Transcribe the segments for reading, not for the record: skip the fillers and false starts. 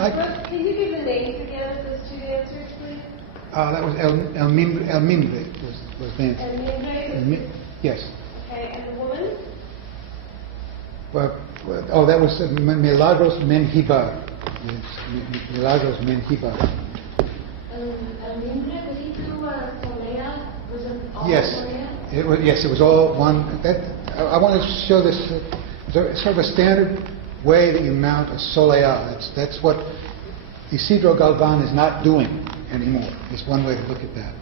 Can you give the names again of those two dancers, please? That was El Mimbre was the El dancer. Mimbre? Yes. Okay, and the woman? Well, that was Milagros Menjibar. Yes, Milagros Menjibar. El Mimbre, was he through Solea? Was it all Yes. Solea? Yes, it was all one. I want to show this. It's sort of a standard way that you mount a solea. That's what Isidro Galvan is not doing anymore. It's one way to look at that.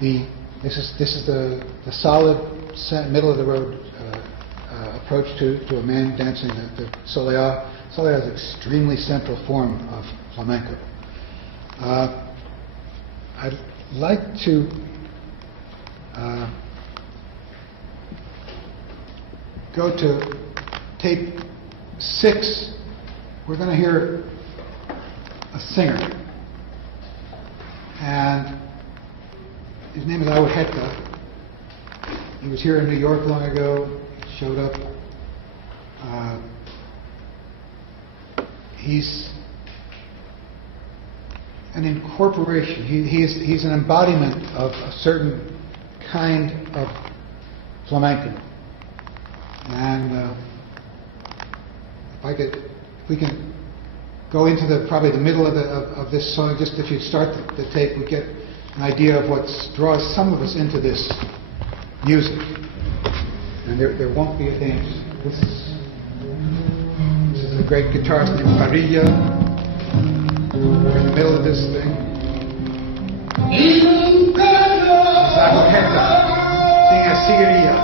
This is the solid middle of the road approach to a man dancing the solea. Solea is an extremely central form of flamenco. I'd like to go to tape 6. We're going to hear a singer, and his name is Awaheta. He was here in New York long ago. He showed up. He's an incorporation. He's an embodiment of a certain kind of flamenco. And if we can go into probably the middle of this song, just if you start the tape, we get an idea of what draws some of us into this music. And there won't be a dance. This is a great guitarist named Parilla. We're in the middle of this thing. Agujeta sing a Siguería.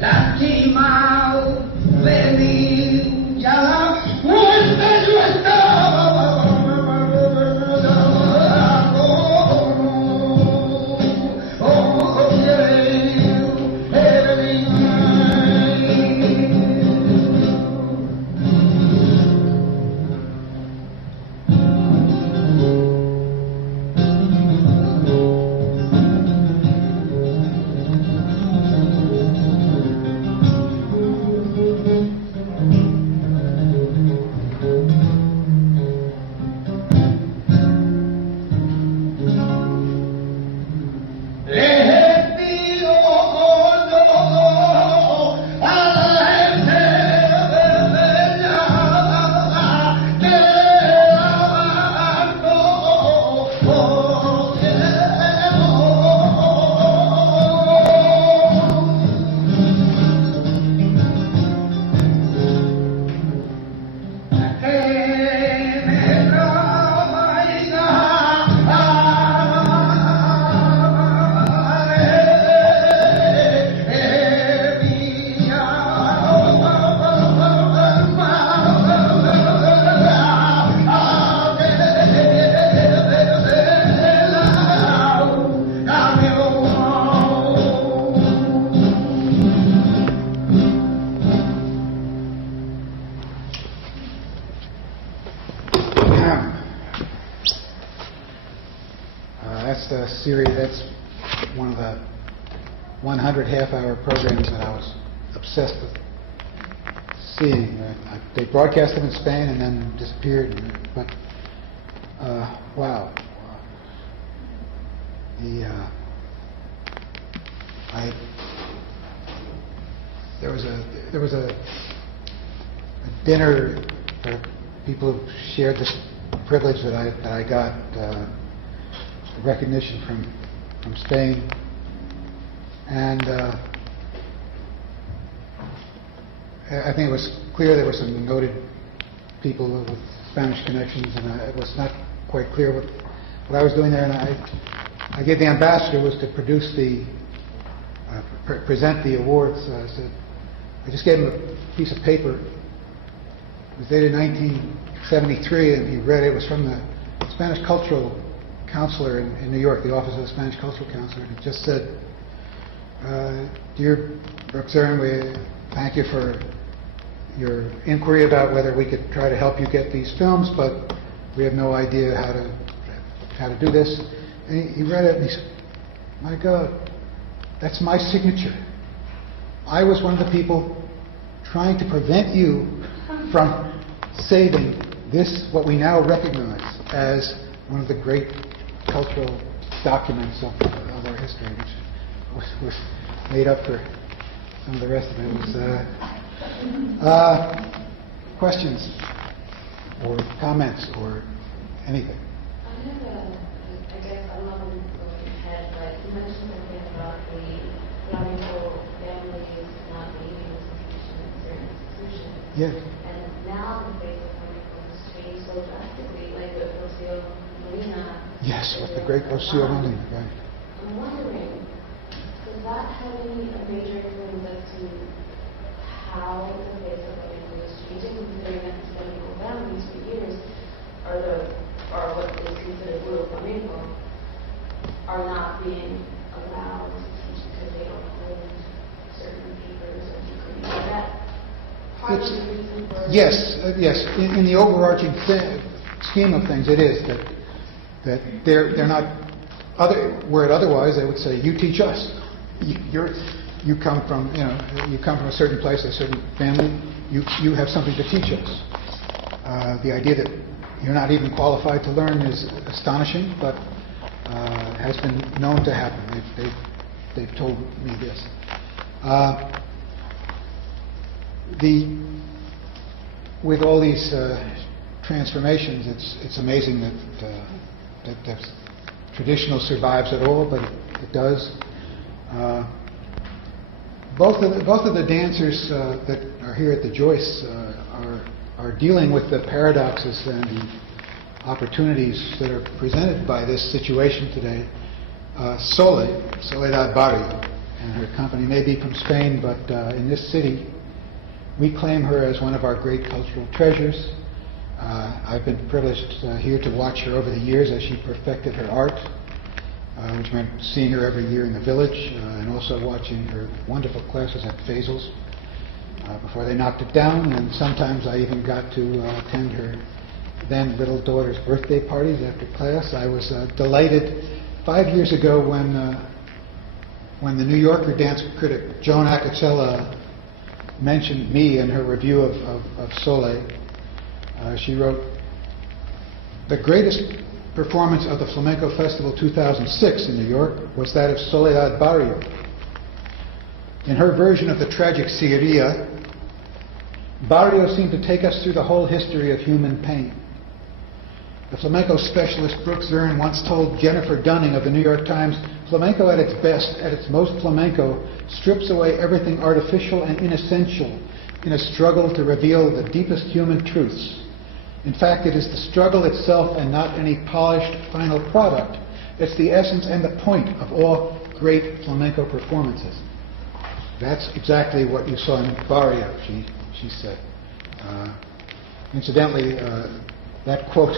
lastimado de mí, ya vuelve yo estaba. That's one of the 100 half-hour programs that I was obsessed with seeing. They broadcast them in Spain and then disappeared. But wow, there was a dinner for people who shared this privilege that I got. Recognition from Spain, and I think it was clear there were some noted people with Spanish connections, and it was not quite clear what I was doing there. And I gave the ambassador was to produce present the awards. I just gave him a piece of paper. It was dated 1973, and he read it. It was from the Spanish Cultural Counselor in New York, the Office of the Spanish Cultural Counselor, and it just said, "Dear BROOK ZERN, we thank you for your inquiry about whether we could try to help you get these films, but we have no idea how to do this." And he read it and he said, "My God, that's my signature. I was one of the people trying to prevent you from saving this, what we now recognize as one of the great cultural documents of our history, which was made up for some of the rest of it." Questions or comments or anything? I guess I'm not going ahead, but you mentioned something about the flamenco families not being able to function in certain institutions. Yes. And now the face of flamenco has changed so drastically, like with Rocio Molina. Yes, with the great Rocio Molina, right. I'm wondering, does that have a major influence as to how the face of flamenco is changing, considering that the flamenco families for years are what is considered puro flamenco, are not being allowed to teach because they don't hold certain papers or degrees? Is that part of the reason for... Yes. In the overarching scheme of things, it is that they're not where otherwise they would say, "You teach us. You come from a certain place, a certain family. You have something to teach us." The idea that you're not even qualified to learn is astonishing, but has been known to happen. They've told me this. With all these transformations, it's amazing that the traditional survives at all, but it does. Both of the dancers that are here at the Joyce are dealing with the paradoxes and the opportunities that are presented by this situation today. Soledad Barrio and her company may be from Spain, but in this city, we claim her as one of our great cultural treasures. I've been privileged here to watch her over the years as she perfected her art, which meant seeing her every year in the village, and also watching her wonderful classes at Faisal's before they knocked it down. And sometimes I even got to attend her then little daughter's birthday parties after class. I was delighted 5 years ago when the New Yorker dance critic Joan Acocella mentioned me in her review of Soleil. She wrote, "The greatest performance of the Flamenco Festival 2006 in New York was that of Soledad Barrio. In her version of the tragic Sierra, Barrio seemed to take us through the whole history of human pain. The flamenco specialist Brooke Zern once told Jennifer Dunning of the New York Times, flamenco at its best, at its most flamenco, strips away everything artificial and inessential in a struggle to reveal the deepest human truths. In fact, it is the struggle itself and not any polished final product. It's the essence and the point of all great flamenco performances." That's exactly what you saw in Barrio, she said. Incidentally, that quote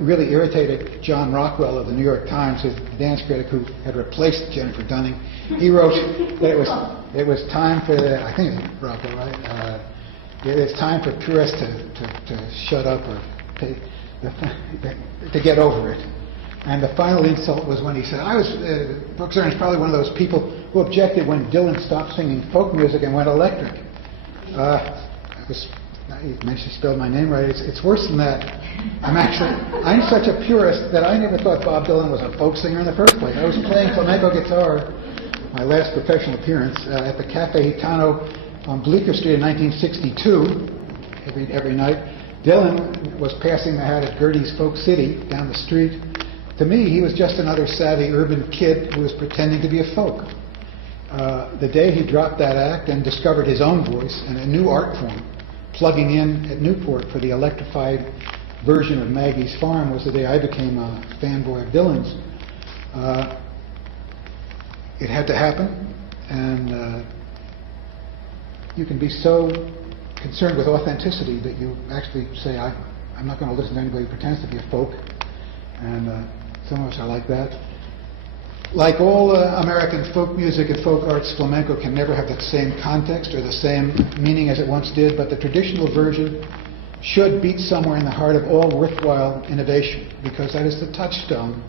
really irritated John Rockwell of the New York Times, his dance critic who had replaced Jennifer Dunning. He wrote that it was time for I think it's Rockwell, right? It's time for tourists to shut up or to get over it. And the final insult was when he said, Brooke Zern is probably one of those people who objected when Dylan stopped singing folk music and went electric. You managed to spell my name right. It's worse than that. I'm such a purist that I never thought Bob Dylan was a folk singer in the first place. I was playing flamenco guitar, my last professional appearance, at the Cafe Gitano on Bleecker Street in 1962, every night. Dylan was passing the hat at Gertie's Folk City down the street. To me, he was just another savvy urban kid who was pretending to be a folk. The day he dropped that act and discovered his own voice and a new art form, plugging in at Newport for the electrified version of Maggie's Farm, was the day I became a fanboy of Dylan's. It had to happen, and you can be so concerned with authenticity that you actually say, I'm not going to listen to anybody who pretends to be a folk, and some of us are like that. Like all American folk music and folk arts, flamenco can never have the same context or the same meaning as it once did, but the traditional version should beat somewhere in the heart of all worthwhile innovation, because that is the touchstone.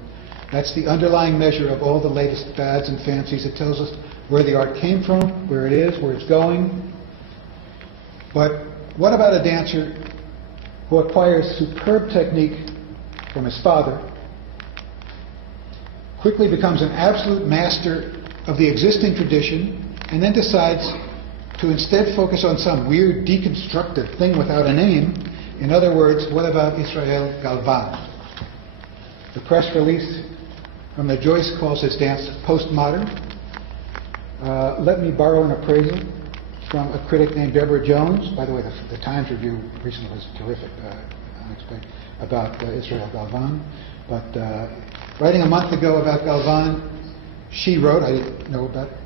That's the underlying measure of all the latest fads and fancies. It tells us where the art came from, where it is, where it's going. But what about a dancer who acquires superb technique from his father, quickly becomes an absolute master of the existing tradition, and then decides to instead focus on some weird deconstructed thing without a name? In other words, what about Israel Galvan? The press release from the Joyce calls his dance postmodern. Let me borrow an appraisal from a critic named Deborah Jones. By the way, the Times review recently was terrific, unexpected, about Israel Galvan. But writing a month ago about Galvan, she wrote, I didn't know about it,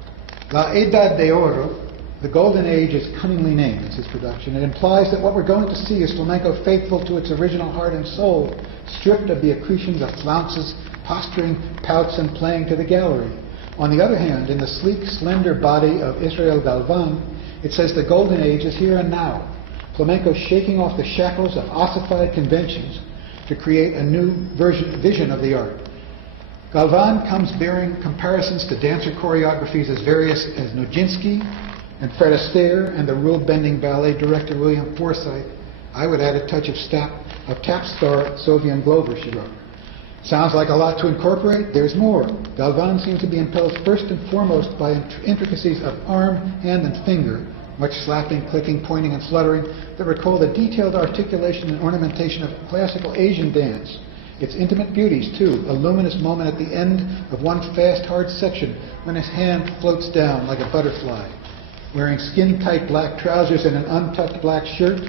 La Edad de Oro, the Golden Age, is cunningly named. It's his production. It implies that what we're going to see is flamenco faithful to its original heart and soul, stripped of the accretions of flounces, posturing, pouts, and playing to the gallery. On the other hand, in the sleek, slender body of Israel Galvan, it says the Golden Age is here and now. Flamenco shaking off the shackles of ossified conventions to create a new vision of the art. Galvan comes bearing comparisons to dancer choreographies as various as Nijinsky and Fred Astaire and the rule-bending ballet director William Forsythe. I would add a touch of tap star Sovian Glover, she wrote. Sounds like a lot to incorporate? There's more. Galvan seems to be impelled first and foremost by intricacies of arm, hand, and finger, much slapping, clicking, pointing, and fluttering that recall the detailed articulation and ornamentation of classical Asian dance. Its intimate beauties, too, a luminous moment at the end of one fast, hard section when his hand floats down like a butterfly. Wearing skin-tight black trousers and an untucked black shirt,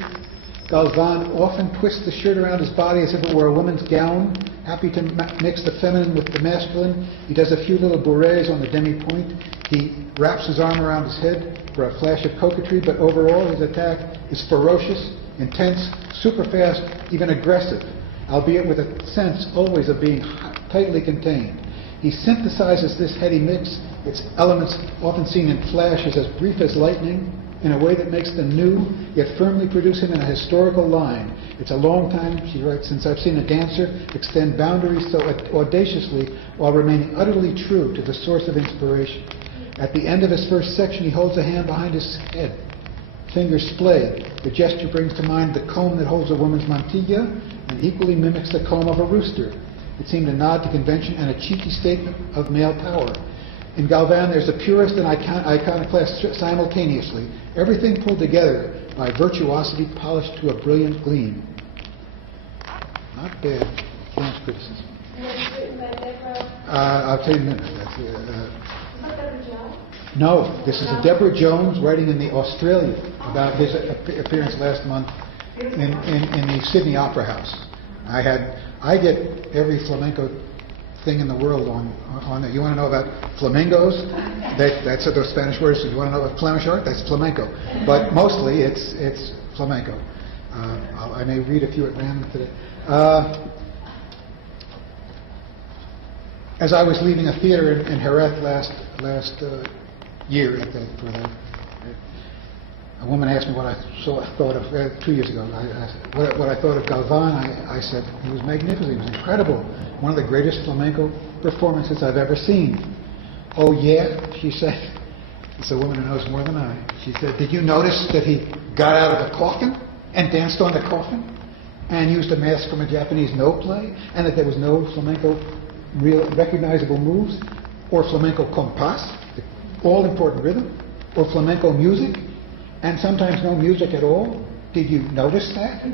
Galvan often twists the shirt around his body as if it were a woman's gown, happy to mix the feminine with the masculine. He does a few little bourrées on the demi-point. He wraps his arm around his head for a flash of coquetry, but overall his attack is ferocious, intense, super fast, even aggressive, albeit with a sense always of being tightly contained. He synthesizes this heady mix, its elements often seen in flashes as brief as lightning, in a way that makes them new, yet firmly produce him in a historical line. It's a long time, she writes, since I've seen a dancer extend boundaries so audaciously while remaining utterly true to the source of inspiration. At the end of his first section, he holds a hand behind his head, fingers splayed. The gesture brings to mind the comb that holds a woman's mantilla and equally mimics the comb of a rooster. It seemed a nod to convention and a cheeky statement of male power. In Galvan, there's a purist and iconoclast simultaneously, everything pulled together by virtuosity polished to a brilliant gleam. Not bad. French criticism. And it's written by Deborah. I'll tell you in a minute. Is that Deborah Jones? No, this is Deborah Jones writing in the Australia about his appearance last month in the Sydney Opera House. I get every flamenco thing in the world on there. You want to know about flamingos? That's those Spanish words. You want to know about Flemish art? That's flamenco. But mostly it's flamenco. I may read a few at random today. As I was leaving a theater in Jerez last year for that, a woman asked me what I thought of 2 years ago. I said, what I thought of Galvan. I said he was magnificent. He was incredible. One of the greatest flamenco performances I've ever seen. Oh yeah, she said. It's a woman who knows more than I. She said, did you notice that he got out of the coffin and danced on the coffin and used a mask from a Japanese no play, and that there was no flamenco real recognizable moves, or flamenco compás, the all-important rhythm, or flamenco music, and sometimes no music at all? Did you notice that?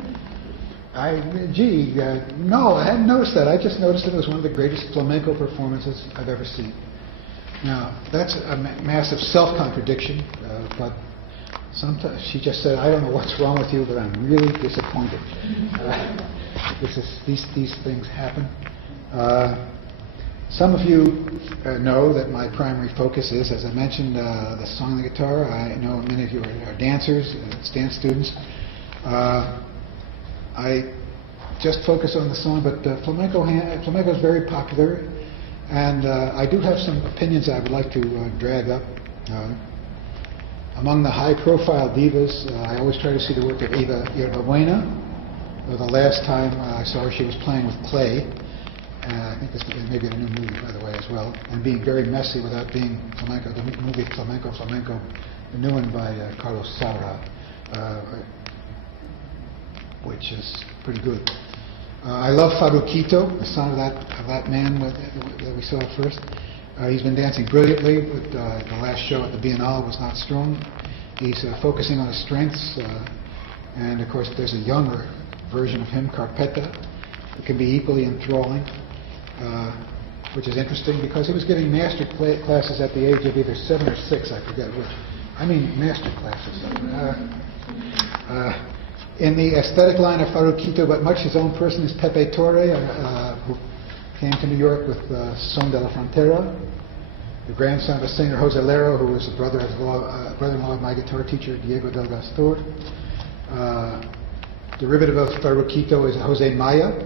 No, I hadn't noticed that. I just noticed it was one of the greatest flamenco performances I've ever seen. Now, that's a massive self-contradiction, but sometimes she just said, I don't know what's wrong with you, but I'm really disappointed. These things happen. Some of you know that my primary focus is, as I mentioned, the song and the guitar. I know many of you are dancers, dance students. I just focus on the song, but flamenco is very popular, and I do have some opinions I would like to drag up. Among the high-profile divas, I always try to see the work of Eva Yerbabuena. The last time I saw her, she was playing with clay. I think this may be a new movie, by the way, as well. And being very messy without being flamenco. The movie Flamenco, the new one by Carlos Saura, which is pretty good. I love Faruquito, the son of that man that we saw first. He's been dancing brilliantly, but the last show at the Biennale was not strong. He's focusing on his strengths, and of course there's a younger version of him, Carpeta, who can be equally enthralling, which is interesting because he was giving master classes at the age of either 7 or 6, I forget which. I mean master classes. In the aesthetic line of Faruquito, but much his own person, is Pepe Torre, who came to New York with Son de la Frontera, the grandson of a singer, Jose Lero, who was the brother-in-law of my guitar teacher, Diego del Gastor. Derivative of Faruquito is Jose Maya,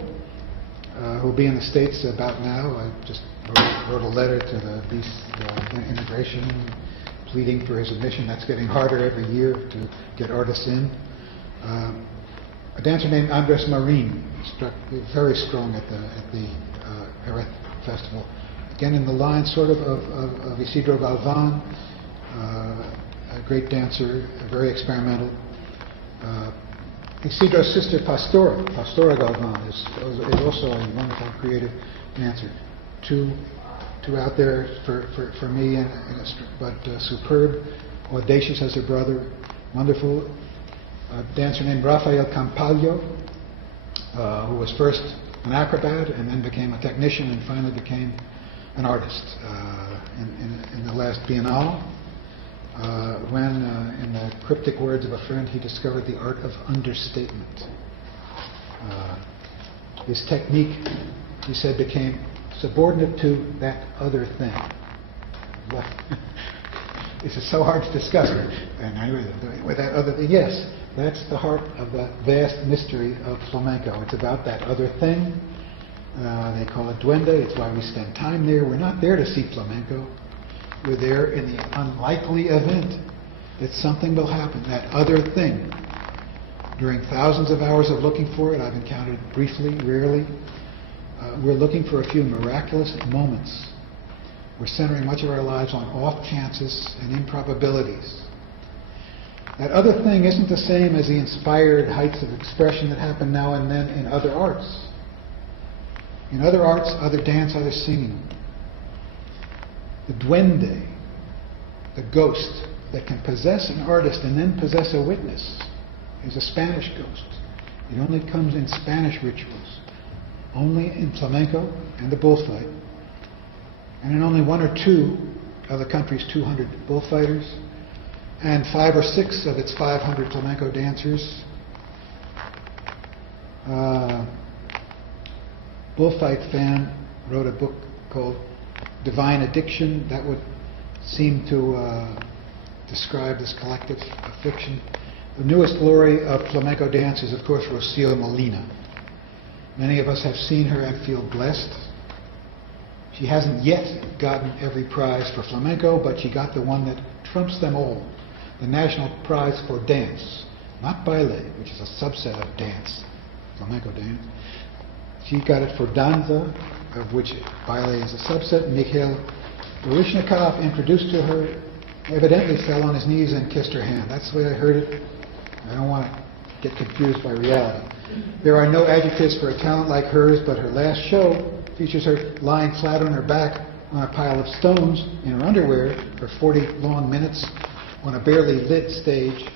who will be in the States about now. I just wrote a letter to the immigration pleading for his admission. That's getting harder every year to get artists in. A dancer named Andres Marin struck very strong at the Jerez Festival. Again, in the line sort of Isidro Galvan, a great dancer, very experimental. Isidro's sister Pastora Galvan, is also a wonderful creative dancer. Two out there for me, but superb, audacious as her brother, wonderful. A dancer named Rafael Campaglio, who was first an acrobat and then became a technician and finally became an artist in the last Biennale, when, in the cryptic words of a friend, he discovered the art of understatement. His technique she said, became subordinate to that other thing. What? This is so hard to discuss. And anyway, with that other thing, yes, that's the heart of the vast mystery of flamenco. It's about that other thing. They call it duende. It's why we spend time there. We're not there to see flamenco. We're there in the unlikely event that something will happen, that other thing. During thousands of hours of looking for it, I've encountered it briefly, rarely. We're looking for a few miraculous moments. We're centering much of our lives on off chances and improbabilities. That other thing isn't the same as the inspired heights of expression that happen now and then in other arts. In other arts, other dance, other singing. The duende, the ghost that can possess an artist and then possess a witness, is a Spanish ghost. It only comes in Spanish rituals, only in flamenco and the bullfight, and in only one or two of the country's 200 bullfighters, and 5 or 6 of its 500 flamenco dancers. Bullfight fan wrote a book called Divine Addiction that would seem to describe this collective fiction. The newest glory of flamenco dance is, of course, Rocio Molina. Many of us have seen her and feel blessed. She hasn't yet gotten every prize for flamenco, but she got the one that trumps them all, the National Prize for Dance, not ballet, which is a subset of dance, flamenco dance. She got it for danza, of which ballet is a subset. Mikhail Baryshnikov, introduced to her, evidently fell on his knees and kissed her hand. That's the way I heard it. I don't want to get confused by reality. There are no adjectives for a talent like hers, but her last show features her lying flat on her back on a pile of stones in her underwear for 40 long minutes on a barely lit stage